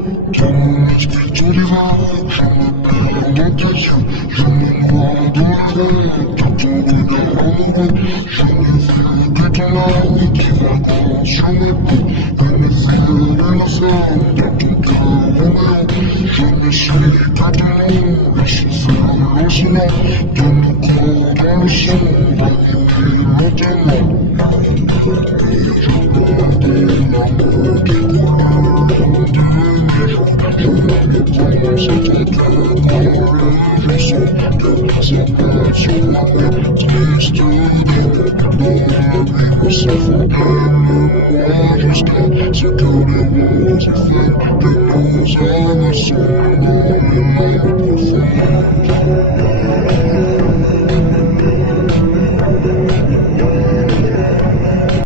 Todos los escritores no te yo no duermo, tanto voy a je me fie de ton âme qui vacances sur mes peaux, je me fie de la flamme de ton cœur romain, je me suis maintenant laissé faire l'océan de mon corps dans le son, ranimer lentement. Jusqu'à ce que les mots aient fait de nos âmes sont dans les mains profondes.